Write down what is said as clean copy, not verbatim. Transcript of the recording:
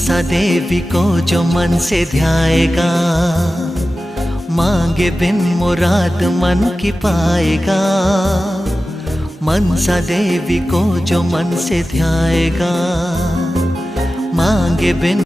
मनसा देवी को जो मन से ध्याएगा, मांगे बिन मुराद मन की पाएगा। मनसा देवी को जो मन से ध्याएगा, मांगे बिन